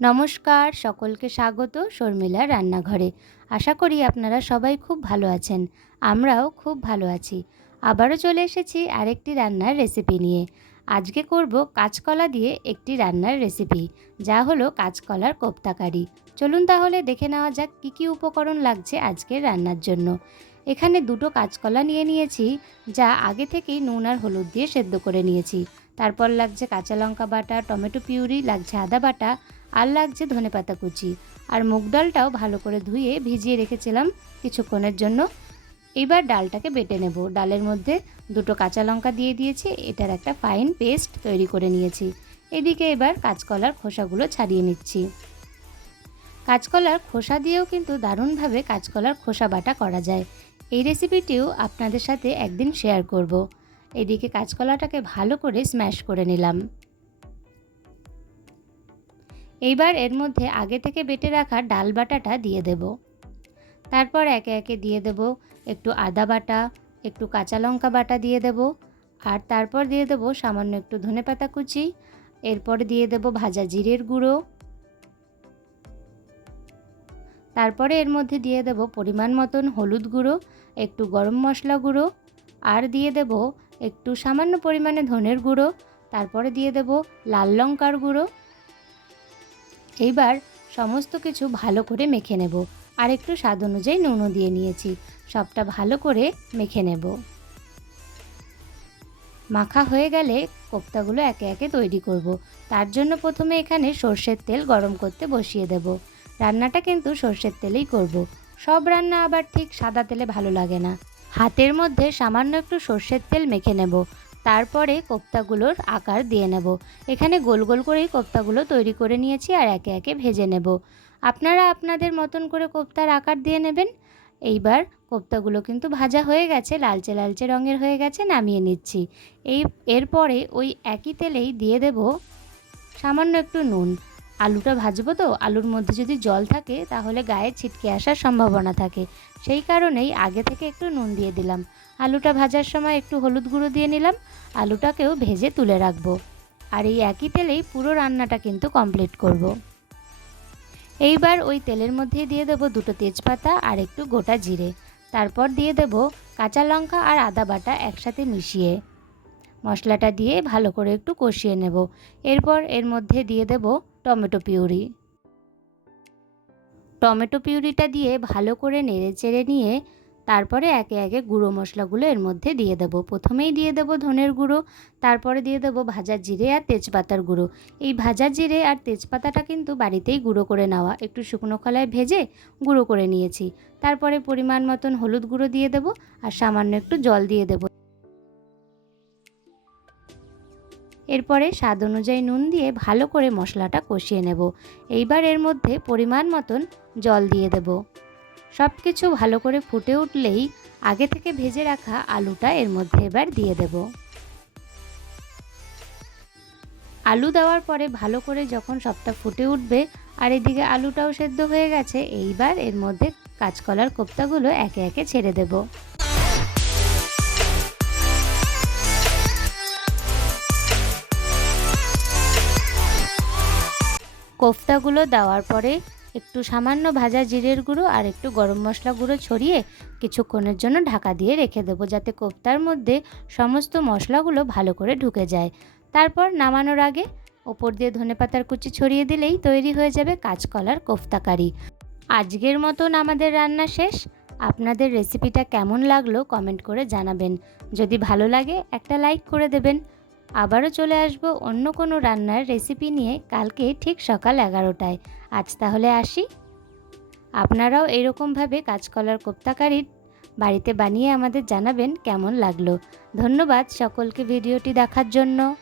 নমস্কার, সকলকে স্বাগত শর্মিলার রান্নাঘরে। আশা করি আপনারা সবাই খুব ভালো আছেন, আমরাও খুব ভালো আছি। আবারও চলে এসেছি আরেকটি রান্নার রেসিপি নিয়ে। আজকে করব কাঁচকলা দিয়ে একটি রান্নার রেসিপি, যা হলো কাঁচকলার কোপ্তাকারি চলুন তাহলে দেখে নেওয়া যাক কী কী উপকরণ লাগছে আজকের রান্নার জন্য। এখানে দুটো কাঁচকলা নিয়ে নিয়েছি, যা আগে থেকেই নুন আর হলুদ দিয়ে সেদ্ধ করে নিয়েছি। তারপর লাগছে কাঁচা লঙ্কা বাটা, টমেটো পিউরি, লাগছে আদা বাটা আর লাগছে ধনেপাতা কুচি। আর মুগ ডালটাও ভালো করে ধুয়ে ভিজিয়ে রেখেছিলাম কিছুক্ষণের জন্য। এবার ডালটাকে বেটে নেব। ডালের মধ্যে দুটো কাঁচা লঙ্কা দিয়ে দিয়েছি। এটার একটা ফাইন পেস্ট তৈরি করে নিয়েছি। এদিকে এবার কাঁচকলার খোসাগুলো ছাড়িয়ে নিচ্ছি। কাঁচকলার খোসা দিয়েও কিন্তু দারুণভাবে কাঁচকলার খোসা বাটা করা যায়। এই রেসিপিটিও আপনাদের সাথে একদিন শেয়ার করব। এদিকে কাঁচকলাটাকে ভালো করে স্ম্যাশ করে নিলাম। এইবার এর মধ্যে আগে থেকে বেটে রাখা ডাল বাটাটা দিয়ে দেব। তারপর একে একে দিয়ে দেব একটু আদা বাটা, একটু কাঁচা লঙ্কা বাটা দিয়ে দেব। আর তারপর দিয়ে দেব সামান্য একটু ধনেপাতা কুচি। এরপর দিয়ে দেব ভাজা জিরের গুঁড়ো। তারপরে এর মধ্যে দিয়ে দেব পরিমাণ মতন হলুদ গুঁড়ো, একটু গরম মশলা গুঁড়ো। আর দিয়ে দেব একটু সামান্য পরিমাণে ধনের গুঁড়ো। তারপরে দিয়ে দেব লাল লঙ্কার গুঁড়ো। এইবার সমস্ত কিছু ভালো করে মেখে নেব। আর একটু স্বাদ অনুযায়ী নুনও দিয়ে নিয়েছি। সবটা ভালো করে মেখে নেব। মাখা হয়ে গেলে কোপ্তাগুলো একে একে তৈরি করব। তার জন্য প্রথমে এখানে সর্ষের তেল গরম করতে বসিয়ে দেব। রান্নাটা কিন্তু সর্ষের তেলেই করব। সব রান্না আবার ঠিক সাদা তেলে ভালো লাগে না। হাতের মধ্যে সামান্য একটু সর্ষের তেল মেখে নেব। তারপরে কোপ্তাগুলোর আকার দিয়ে নেব। এখানে গোল গোল করেই কোপ্তাগুলো তৈরি করে নিয়েছি আর একে একে ভেজে নেব। আপনারা আপনাদের মতন করে কোপ্তার আকার দিয়ে নেবেন। এইবার কোপ্তাগুলো কিন্তু ভাজা হয়ে গেছে, লালচে লালচে রঙের হয়ে গেছে, নামিয়ে নিচ্ছি। এই এরপরে ওই একই তেলেই দিয়ে দেব সামান্য একটু নুন। আলুটা ভাজবো তো? আলুর মধ্যে যদি জল থাকে, তাহলে গায়ে ছিটকে আসার সম্ভাবনা থাকে। সেই কারণেই আগে থেকে একটু নুন দিয়ে দিলাম। আলুটা ভাজার সময় একটু হলুদ গুঁড়ো দিয়ে নিলাম। আলুটাকেও ভেজে তুলে রাখব। আর এই একই তেলেই পুরো রান্নাটা কিন্তু কমপ্লিট করব। এইবার ওই তেলের মধ্যে দিয়ে দেবো দুটো তেজপাতা আর একটু গোটা জিরে। তারপর দিয়ে দেব কাঁচা লঙ্কা আর আদা বাটা একসাথে মিশিয়ে। মশলাটা দিয়ে ভালো করে একটু কষিয়ে নেব। এরপর এর মধ্যে দিয়ে দেব টমেটো পিউরি। টমেটো পিউরিটা দিয়ে ভালো করে নেড়ে চেড়ে নিয়ে তারপরে একে একে গুঁড়ো মশলাগুলো এর মধ্যে দিয়ে দেবো। প্রথমেই দিয়ে দেবো ধনের গুঁড়ো, তারপরে দিয়ে দেবো ভাজা জিরে আর তেজপাতার গুঁড়ো। এই ভাজা জিরে আর তেজপাতাটা কিন্তু বাড়িতেই গুঁড়ো করে নেওয়া। একটু শুকনো খোলায় ভেজে গুঁড়ো করে নিয়েছি। তারপরে পরিমাণ মতন হলুদ গুঁড়ো দিয়ে দেবো আর সামান্য একটু জল দিয়ে দেবো। এরপরে স্বাদ অনুযায়ী নুন দিয়ে ভালো করে মশলাটা কষিয়ে নেব। এইবার এর মধ্যে পরিমাণ মতন জল দিয়ে দেব। সব কিছু ভালো করে ফুটে উঠলেই আগে থেকে ভেজে রাখা আলুটা এর মধ্যে এবার দিয়ে দেব। আলু দেওয়ার পরে ভালো করে যখন সবটা ফুটে উঠবে আর এদিকে আলুটাও সেদ্ধ হয়ে গেছে, এইবার এর মধ্যে কাঁচকলার কোপ্তাগুলো একে একে ছেড়ে দেবো। কোফতাগুলো দেওয়ার পরে একটু সামান্য ভাজা জিরের গুঁড়ো আর একটু গরম মশলা গুঁড়ো ছড়িয়ে কিছুক্ষণের জন্য ঢাকা দিয়ে রেখে দেবো যাতে কোফতার মধ্যে সমস্ত মশলাগুলো ভালো করে ঢুকে যায়। তারপর নামানোর আগে ওপর দিয়ে ধনেপাতার কুচি ছড়িয়ে দিলেই তৈরি হয়ে যাবে কাঁচকলার কোফতা কারি। আজকের মতন আমাদের রান্না শেষ। আপনাদের রেসিপিটা কেমন লাগল কমেন্ট করে জানাবেন। যদি ভালো লাগে একটা লাইক করে দেবেন। আবারও চলে আসব অন্য কোনো রান্নার রেসিপি নিয়ে কালকে ঠিক সকাল এগারোটায়। আজ তাহলে আসি। আপনারাও এরকমভাবে কাজকলার কোপ্তাকারীর বাড়িতে বানিয়ে আমাদের জানাবেন কেমন লাগল। ধন্যবাদ সকলকে ভিডিওটি দেখার জন্য।